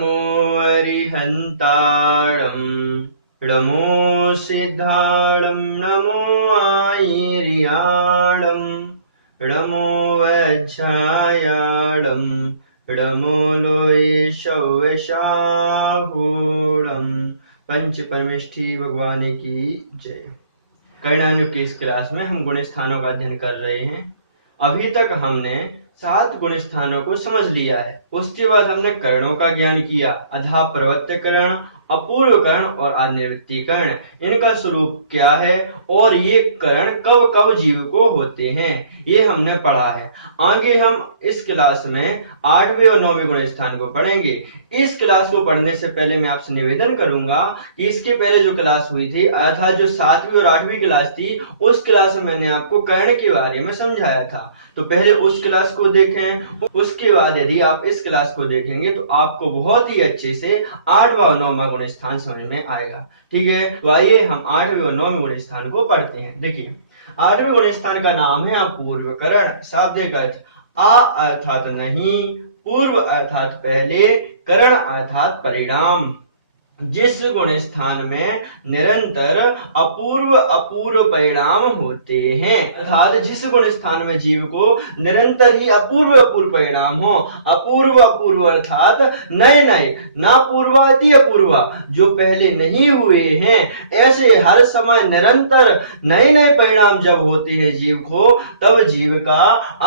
नमो अरिहन्ताणं नमो सिद्धाणं नमो आयर्याणं नमो वज्रायाणं नमो लोयशव्यशाहूणं। पंच परमेष्ठी भगवान की जय। कर्णानुग की इस क्लास में हम गुण स्थानों का अध्ययन कर रहे हैं। अभी तक हमने 7 गुण स्थानों को समझ लिया है। उसके बाद हमने कर्णों का ज्ञान किया, अधा प्रवृत्त कर्ण, अपूर्व कर्ण और आनिवृत्ति कर्ण। इनका स्वरूप क्या है और ये कर्ण कब कब जीव को होते हैं, ये हमने पढ़ा है। आगे हम इस क्लास में 8वें और 9वें गुण स्थान को पढ़ेंगे। इस क्लास को पढ़ने से पहले मैं आपसे निवेदन करूंगा कि इसके पहले जो क्लास हुई थी अर्थात जो 7वीं और 8वीं क्लास थी, उस क्लास में मैंने आपको कर्ण के बारे में समझाया था। तो पहले उस क्लास को देखें, उसके बाद यदि आप इस क्लास को देखेंगे तो आपको बहुत ही अच्छे से 8वां और 9वां गुण स्थान समझ में आएगा। ठीक है, तो आइए हम 8वें और 9वें गुण स्थान को पढ़ते हैं। देखिए, 8वें गुण स्थान का नाम है अपूर्व कर्ण। शाब्दिक अर्थ आ अर्थात नहीं, पूर्व अर्थात पहले, कर्ण अर्थात परिणाम। जिस गुण स्थान में निरंतर अपूर्व अपूर्व परिणाम होते हैं, अर्थात जिस गुण स्थान में जीव को निरंतर ही अपूर्व अपूर्व परिणाम हो। अपूर्व अपूर्व अर्थात नए नए, ना पूर्वादि अपूर्व, जो पहले नहीं हुए हैं, ऐसे हर समय निरंतर नए नए परिणाम जब होते हैं जीव को, तब जीव का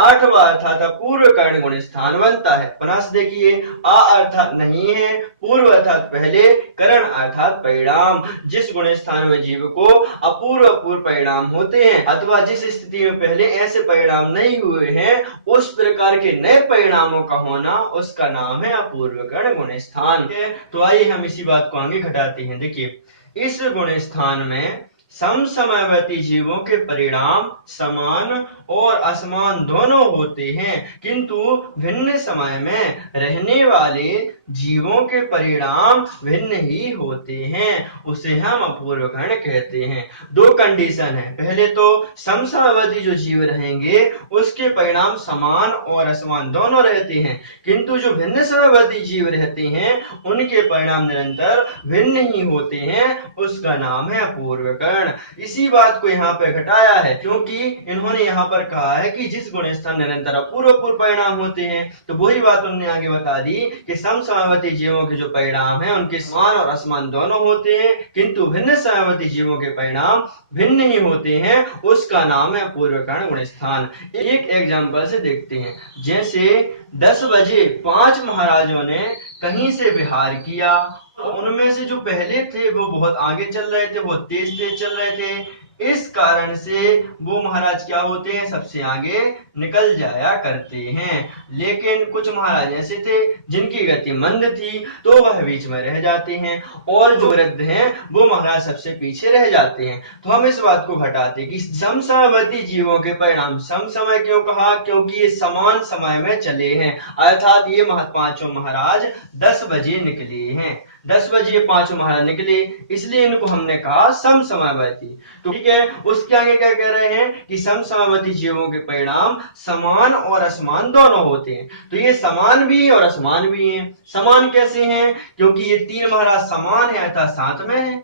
8वां अर्थात अपूर्व कर्ण गुण स्थान बनता है। पुनः देखिए, आ अर्थात नहीं है, पूर्व अर्थात पहले, कर्ण अर्थात परिणाम। जिस गुण स्थान में जीव को अपूर्व अपूर्व परिणाम होते हैं अथवा जिस स्थिति में पहले ऐसे परिणाम नहीं हुए हैं, उस प्रकार के नए परिणामों का होना, उसका नाम है अपूर्व कर्ण गुण स्थान। तो आइए हम इसी बात को आगे घटाते हैं। देखिए, इस गुण स्थान में समसमयवर्ती जीवों के परिणाम समान और असमान दोनों होते हैं, किंतु भिन्न समय में रहने वाले जीवों के परिणाम भिन्न ही होते हैं। उसे हम अपूर्व कर्ण कहते हैं। 2 कंडीशन है। पहले तो समसमयवर्ती जो जीव रहेंगे उसके परिणाम समान और असमान दोनों रहते हैं, किंतु जो भिन्न समयवर्ती जीव रहते हैं उनके परिणाम निरंतर भिन्न ही होते हैं, उसका नाम है अपूर्व कर्ण। इसी बात को यहाँ पे घटाया है, क्योंकि इन्होंने यहाँ पर कहा है कि जिस गुण स्थान निरंतर अपूर्व अपूर्व परिणाम होते हैं, तो वही बात उन्होंने आगे बता दी कि समसमयवर्ती जीवों के जो परिणाम हैं उनके समान और असमान दोनों होते हैं, किंतु भिन्न समयवर्ती जीवों के परिणाम भिन्न ही होते हैं, उसका नाम है अपूर्व कर्ण गुण स्थान। एक एग्जाम्पल से देखते हैं। जैसे 10 बजे 5 महाराजों ने कहीं से विहार किया, उनमें से जो पहले थे वो बहुत आगे चल रहे थे, बहुत तेज तेज चल रहे थे। इस कारण से वो महाराज क्या होते हैं, सबसे आगे निकल जाया करते हैं। लेकिन कुछ महाराज ऐसे थे जिनकी गति मंद थी, तो वह बीच में रह जाते हैं, और जो वृद्ध हैं वो महाराज सबसे पीछे रह जाते हैं। तो हम इस बात को घटाते कि समसमयवर्ती जीवों के परिणाम समसमय क्यों कहा, क्योंकि ये समान समय में चले हैं। अर्थात ये 5 महाराज 10 बजे निकले हैं। 10 बजे 5 महाराज निकले, इसलिए इनको हमने कहा समसमयवर्ती। तो ठीक है, उसके आगे क्या कह रहे हैं कि समसमयवर्ती जीवों के परिणाम समान और असमान दोनों होते हैं। तो ये समान भी और असमान भी हैं। समान कैसे हैं, क्योंकि ये 3 महाराज समान है अर्थात साथ में है,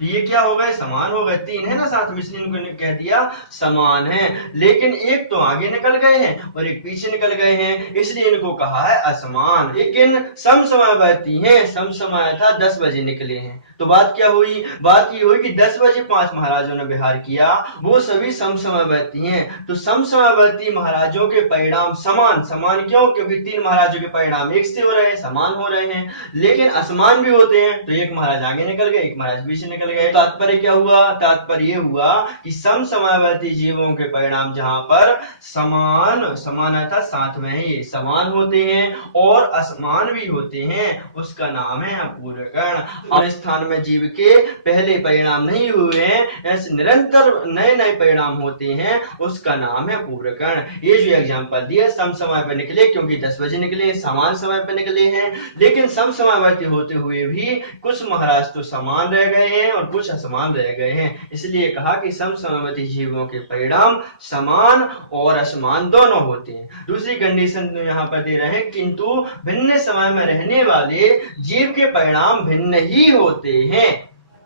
तो ये क्या हो गए, समान हो गए। 3 है ना साथ में, इसलिए इनको कह दिया समान है। लेकिन एक तो आगे निकल गए हैं और एक पीछे निकल गए हैं, इसलिए इनको कहा है असमान। लेकिन समसमयवर्ती हैं, समसमय था 10 बजे निकले हैं। तो बात क्या हुई, बात ये हुई कि 10 बजे 5 महाराजों ने विहार किया, वो सभी समसमयवर्ती हैं। तो समसमयवर्ती महाराजों के परिणाम समान, समान क्यों, क्योंकि 3 महाराजों के परिणाम एक से हो रहे हैं, समान हो रहे हैं। लेकिन असमान भी होते हैं, तो एक महाराज आगे निकल गए, एक महाराज पीछे निकल गए। तात्पर्य क्या हुआ, तात्पर्य हुआ कि समसमयवर्ती जीवों के परिणाम जहां पर समान, समान अर्थात साथ में ही समान होते हैं और असमान भी होते हैं, उसका नाम है अपूर्व कर्ण। स्थान में जीव के पहले परिणाम नहीं हुए हैं, ऐसे निरंतर नए नए परिणाम होते हैं, उसका नाम है अपूर्व कर्ण। ये जो एग्जांपल दिया, सम समय पर निकले क्योंकि 10 बजे निकले, समान समय पर निकले हैं। लेकिन समसमयवर्ती होते हुए भी कुछ महाराज तो समान रह गए हैं और कुछ असमान रह गए हैं। इसलिए कहा कि समसमवर्ती जीवों के परिणाम समान और असमान दोनों होते हैं। दूसरी कंडीशन तो यहाँ पर दे रहे हैं, किंतु भिन्न समय में रहने वाले जीव के परिणाम भिन्न ही होते हैं।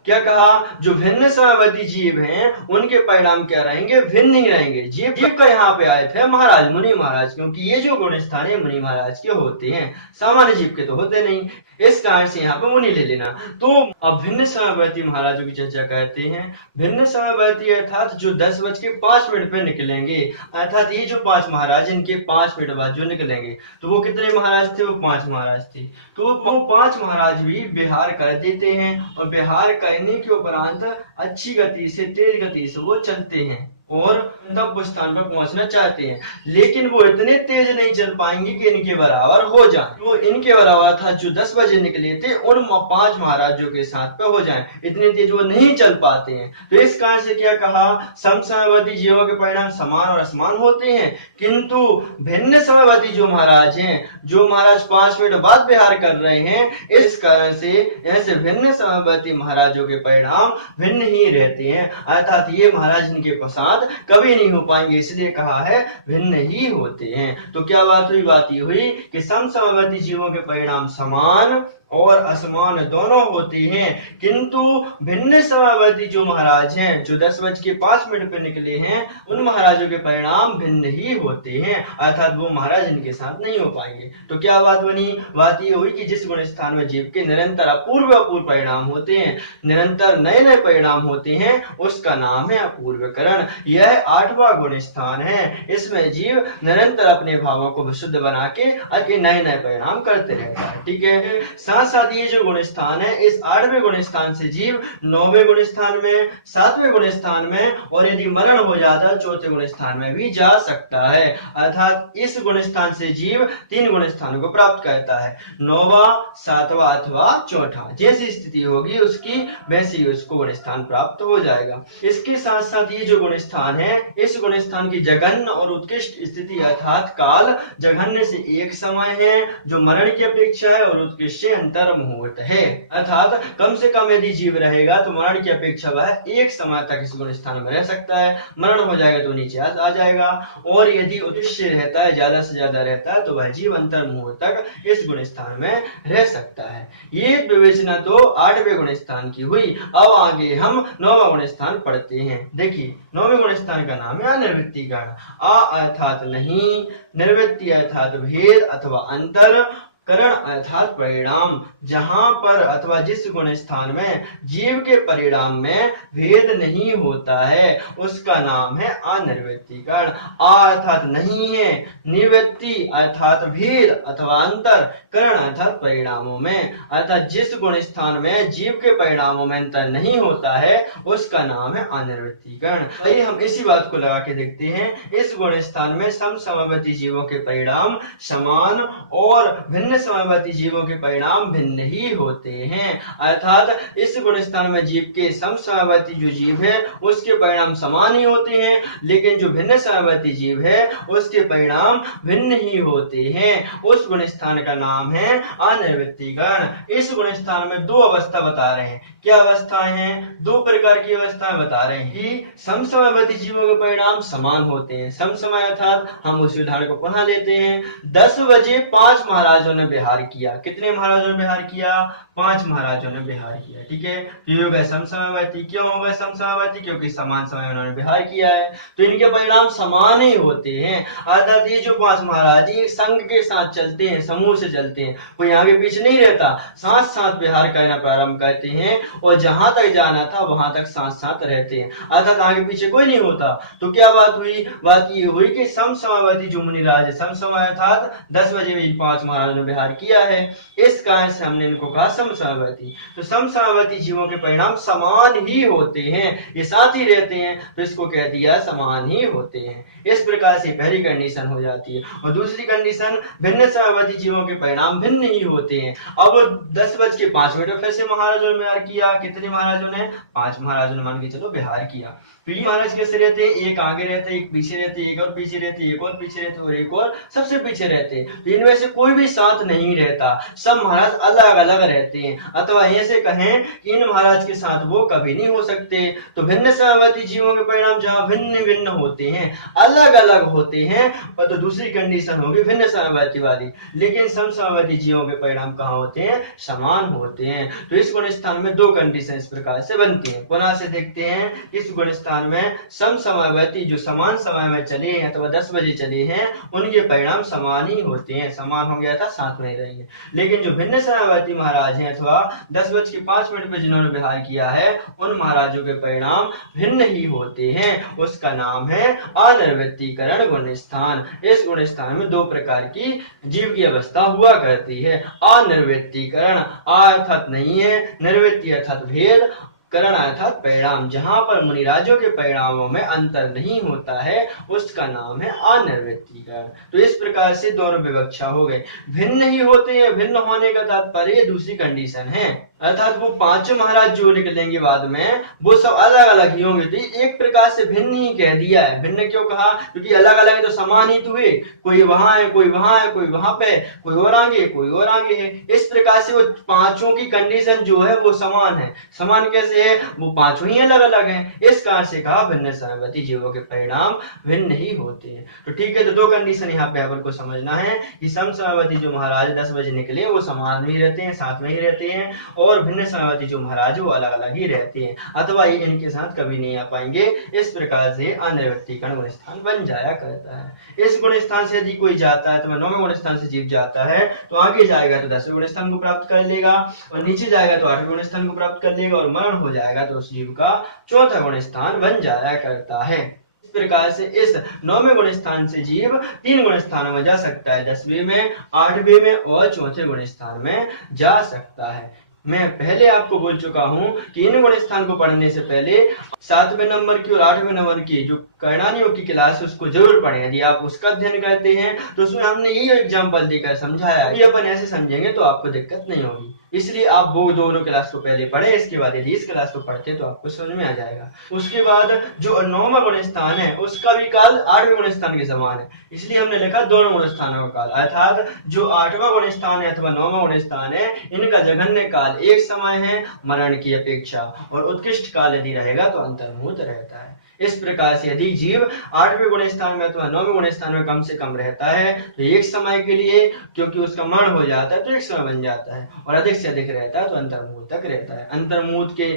क्या कहा? जो भिन्न समवर्ती जीव हैं उनके परिणाम क्या रहेंगे? भिन्न ही रहेंगे। जीव का यहाँ पे आए थे महाराज, मुनि महाराज, क्योंकि ये जो गुण स्थानीय मुनि महाराज के होते हैं, सामान्य जीव के तो होते नहीं। इस कारण से यहाँ पे मुनि ले लेना। तो अब भिन्न समवर्ती महाराजों की चर्चा करते हैं। भिन्न समवर्ती अर्थात जो 10:05 पे निकलेंगे, अर्थात ये जो 5 महाराज इनके 5 मिनट बाद जो निकलेंगे, तो वो कितने महाराज थे? वो 5 महाराज थे। तो वो 5 महाराज भी विहार कर देते हैं और विहार करने के उपरांत अच्छी गति से, तेज गति से वो चलते हैं और तब उस स्थान पर पहुंचना चाहते हैं, लेकिन वो इतने तेज नहीं चल पाएंगे कि इनके बराबर हो जाए। तो इनके बराबर था जो 10 बजे निकले थे उन 5 महाराजों के साथ पे हो जाए, इतने तेज वो नहीं चल पाते हैं। तो इस कारण से क्या कहा? समसमवर्ती जीवों के परिणाम समान और असमान होते हैं, किंतु भिन्न समवर्ती जो महाराज हैं, जो महाराज 5 मिनट बाद विहार कर रहे हैं, इस कारण से ऐसे भिन्न समवर्ती महाराजों के परिणाम भिन्न ही रहते हैं, अर्थात ये महाराज इनके पसाद कभी नहीं हो पाएंगे, इसलिए कहा है भिन्न ही होते हैं। तो क्या बात हुई? बात ये हुई कि समसमवर्ती जीवों के परिणाम समान और असमान दोनों होते हैं, किंतु भिन्न समवर्ती जो महाराज हैं, जो 10:05 पे निकले हैं, उन महाराजों के परिणाम भिन्न ही होते हैं, अर्थात वो महाराज इनके साथ नहीं हो पाएंगे। तो क्या बात बनी? बात ये हुई कि जिस गुण स्थान में जीव के निरंतर अपूर्व परिणाम होते हैं, निरंतर नए नए परिणाम होते हैं, उसका नाम है अपूर्वकरण। यह 8वां गुण स्थान है। इसमें जीव निरंतर अपने भावों को विशुद्ध बना के नए नए परिणाम करते रहता है। ठीक है। साथ ये जो गुण स्थान है, इस 8वें गुण स्थान से जीव 9वें गुण स्थान में, 7वें गुण स्थान में, और यदि मरण हो जाता है 4थे गुण स्थान में भी जा सकता है। अर्थात इस गुण स्थान से जीव 3 गुण स्थानों को प्राप्त करता है, 9वां, 7वां अथवा 4ठा। जैसी स्थिति होगी उसकी वैसे ही उसको गुण स्थान प्राप्त हो जाएगा। इसके साथ साथ ये जो गुण स्थान है, इस गुण स्थान की जघन्य और उत्कृष्ट स्थिति अर्थात काल, जघन्य से एक समय है जो मरण की अपेक्षा है, और उत्कृष्ट से अंतर मुहूर्त है, अर्थात कम से कम यदि जीव रहेगा तो मरण की अपेक्षा वह एक समय तक इस गुण स्थान में रह सकता है, मरण हो जाएगा तो नीचे आ जाएगा, और यदि उत्कृष्ट रहता है, ज्यादा से ज्यादा रहता है, तो वह जीव अंतर मुहूर्त तक इस गुण स्थान में रह सकता है। ये विवेचना तो 8वें गुण स्थान की हुई। अब आगे हम 9वां गुण स्थान पढ़ते हैं। देखिए 9वें गुण स्थान का नाम है अनिवृत्ति गण। अ अर्थात नहीं, निवृत्ति अर्थात भेद अथवा अंतर, करण अर्थात परिणाम। जहां पर अथवा जिस गुण स्थान में जीव के परिणाम में भेद नहीं होता है उसका नाम है अनिवृत्तिकरण। अर्थात नहीं है, निवृत्ति अर्थात भेद अथवा अंतर, करण अर्थात परिणामों में, अर्थात जिस गुण स्थान में जीव के परिणामों में अंतर नहीं होता है उसका नाम है अनिवृत्तिकरण। आइए हम इसी बात को लगा के देखते हैं। इस गुण स्थान में समसमवर्ती जीवों के परिणाम समान और भिन्न समवर्ती जीवों के परिणाम भिन्न ही होते हैं, अर्थात इस गुण स्थान में जीव के समवर्ती जो जीव है उसके परिणाम समान ही होते हैं, लेकिन जो भिन्न समवर्ती जीव है उसके परिणाम भिन्न ही होते हैं। उस गुण स्थान का नाम है अनिवृत्तिकरण। इस गुण स्थान में 2 अवस्था बता रहे हैं। क्या अवस्थाएं हैं? 2 प्रकार की अवस्थाएं बता रहे हैं कि समसमवर्ती जीवों के परिणाम समान होते हैं। समसमय अर्थात हम उस उदाहरण को पुनः लेते हैं। 10 बजे 5 महाराजों ने विहार किया। कितने महाराजों ने विहार किया? 5 महाराजों ने विहार किया। ठीक है, तो हो गए समसमवर्ती। क्यों हो गए समसमवर्ती? क्योंकि समान समय उन्होंने विहार किया है, तो इनके परिणाम समान ही होते हैं। अर्थात ये जो 5 महाराज ये संघ के साथ चलते हैं, समूह से चलते हैं, कोई आगे पीछे नहीं रहता, साथ साथ विहार करना प्रारंभ करते हैं और जहां तक जाना था वहां तक साथ साथ रहते हैं, अर्थात आगे पीछे कोई नहीं होता। तो क्या बात हुई? बात ये हुई कि समसमवर्ती जो मुनिराज है, समसमय अर्थात 10 बजे 5 महाराजों ने विहार किया है, इस कारण से हमने इनको कहा समसमवर्ती। तो समसमवर्ती जीवों के परिणाम समान ही होते हैं, ये साथ ही रहते हैं, तो इसको कह दिया समान ही होते हैं। इस प्रकार से पहली कंडीशन हो जाती है। और दूसरी कंडीशन, भिन्न समवर्ती जीवों के परिणाम भिन्न ही होते हैं। अब 10:05 फिर से महाराजों ने विहार किया। कितने महाराजों ने? 5 महाराजों ने मान के चलो विहार किया। फिर महाराज कैसे रहते हैं? एक आगे रहते, एक पीछे रहते, एक और पीछे रहते, एक और पीछे रहते और एक और सबसे पीछे रहते। तो इनमें से कोई भी साथ साथ नहीं रहता, सब महाराज अलग अलग रहते हैं, अथवा ऐसे कहें कि इन महाराज के साथ वो कभी नहीं हो सकते। तो भिन्न समवायवादी जीवों के परिणाम जहां भिन्न भिन्न होते हैं, अलग अलग होते हैं, और तो दूसरी कंडीशन होगी भिन्न समवायवादी। लेकिन समसमवायवादी जीवों के परिणाम कहाँ होते हैं? समान होते हैं। तो इस गुण स्थान में दो कंडीशन इस प्रकार से बनती हैं। पुनः से देखते हैं, इस गुण स्थान में समसमवायवादी जो समान समय में चले हैं अथवा 10 बजे चले हैं, उनके परिणाम समान ही होते हैं, समान हो गया था, साथ में रहेंगे। लेकिन जो भिन्न समवायवादी महाराज हैं अथवा 10:05 पे जिन्होंने विहार किया है, उन महाराजों के परिणाम भिन्न ही होते हैं। उसका नाम है अनिर्वृत्तीकरण गुण स्थान। इस गुण स्थान में दो प्रकार की जीव की अवस्था हुआ करती है। अनिर्वृत्तीकरण, अर्थात नहीं है, निर्वृत्ति अर्थात भेद, करण अर्थात परिणाम, जहां पर मुनिराजों के परिणामों में अंतर नहीं होता है, उसका नाम है अनिर्वृत्तीकरण। तो इस प्रकार से दोनों विवक्षा हो गए। भिन्न ही होते हैं, भिन्न होने का तात्पर्य दूसरी कंडीशन है, अर्थात वो पांचों महाराज जो निकलेंगे बाद में, वो सब अलग अलग ही होंगे। तो एक प्रकार से भिन्न ही कह दिया है। भिन्न क्यों कहा? क्योंकि अलग अलग है तो समान ही तो हुए, कोई वहां है, कोई वहां है, कोई वहां पे, कोई और आगे, कोई और आगे है। इस प्रकार से वो पांचों की कंडीशन जो है वो समान है। समान कैसे है? वो पांचों ही अलग अलग हैं। इस कारण से कहा भिन्न समवायवादी जीवों के परिणाम भिन्न ही होते हैं। तो ठीक है, तो दो कंडीशन यहाँ पे अपन को समझना है कि समसमवायवादी जो महाराज 10 बजे निकले वो समान ही रहते हैं, साथ में ही रहते हैं, और भिन्न समवायवादी जो महाराज वो अलग अलग ही रहते हैं, अथवा ये इनके साथ कभी नहीं आ पाएंगे। इस प्रकार से अनिर्वृत्तीकरण गुण स्थान बन जाया करता है। इस गुण स्थान से यदि कोई जाता है तो 9वें गुण स्थान से जीव जाता है तो आगे जाएगा तो 10वें गुण स्थान को प्राप्त कर लेगा, और नीचे जाएगा तो 8वें गुण स्थान को प्राप्त कर लेगा, और मरण हो जाएगा तो उस जीव का 4था गुण स्थान बन जाया करता है। इस प्रकार से इस 9वें गुण स्थान से जीव 3 गुण स्थानों में जा सकता है, 10वें में, 8वें में और 4थे गुण स्थान में जा सकता है। मैं पहले आपको बोल चुका हूं कि इन गुण स्थान को पढ़ने से पहले 7वें नंबर की और 8वें नंबर की जो कर्णानियों की क्लास है उसको जरूर पढ़ें। यदि आप उसका अध्ययन करते हैं तो उसमें हमने यही एग्जाम्पल देकर समझाया है। अपन ऐसे समझेंगे तो आपको दिक्कत नहीं होगी, इसलिए आप वो दोनों क्लास को पहले पढ़े, इसके बाद यदि इस क्लास को पढ़ते तो आपको समझ में आ जाएगा। उसके बाद जो 9वां गुण स्थान है उसका भी काल 8वें गुण स्थान के समान है, इसलिए हमने लिखा दोनों गुण स्थानों का काल, अर्थात जो 8वां गुण स्थान है अथवा 9वां गुण स्थान है, इनका जघन्य काल एक समय है मरण की अपेक्षा, और उत्कृष्ट काल यदि रहेगा तो अंतर्मुहूर्त रहता है। इस प्रकार से यदि जीव 8वें गुण स्थान में अथवा 9वें गुण स्थान में कम से कम रहता है तो एक समय के लिए, क्योंकि उसका मरण हो जाता है तो एक समय बन जाता है, और अधिक से अधिक रहता है तो अंतर्मुहूर्त तक रहता है। अंतर्मुहूर्त के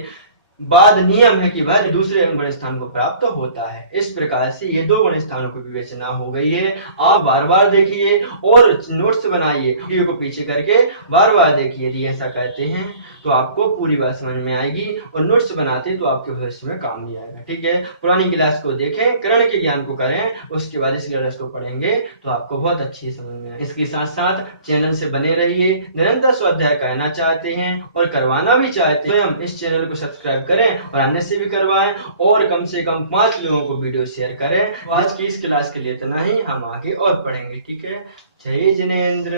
बाद नियम है कि वह दूसरे गुण स्थान को प्राप्त होता है। इस प्रकार से ये दो गुण स्थानों की विवेचना हो गई है। आप बार बार देखिए और नोट्स बनाइए, वीडियो को पीछे करके बार बार देखिए। यदि ऐसा करते हैं तो आपको पूरी बात समझ में आएगी, और नोट्स बनाते तो आपके भविष्य में काम भी आएगा। ठीक है, पुरानी क्लास को देखें, करण के ज्ञान को करें, उसके बाद इस क्लास को पढ़ेंगे तो आपको बहुत अच्छी समझ में आएगी। इसके साथ साथ चैनल से बने रहिए। निरंतर स्वाध्याय करना चाहते हैं और करवाना भी चाहते हैं, स्वयं इस चैनल को सब्सक्राइब करें और अन्य से भी करवाएं, और कम से कम 5 लोगों को वीडियो शेयर करें। तो आज की इस क्लास के लिए इतना ही, हम आगे और पढ़ेंगे। ठीक है, जय जिनेंद्र।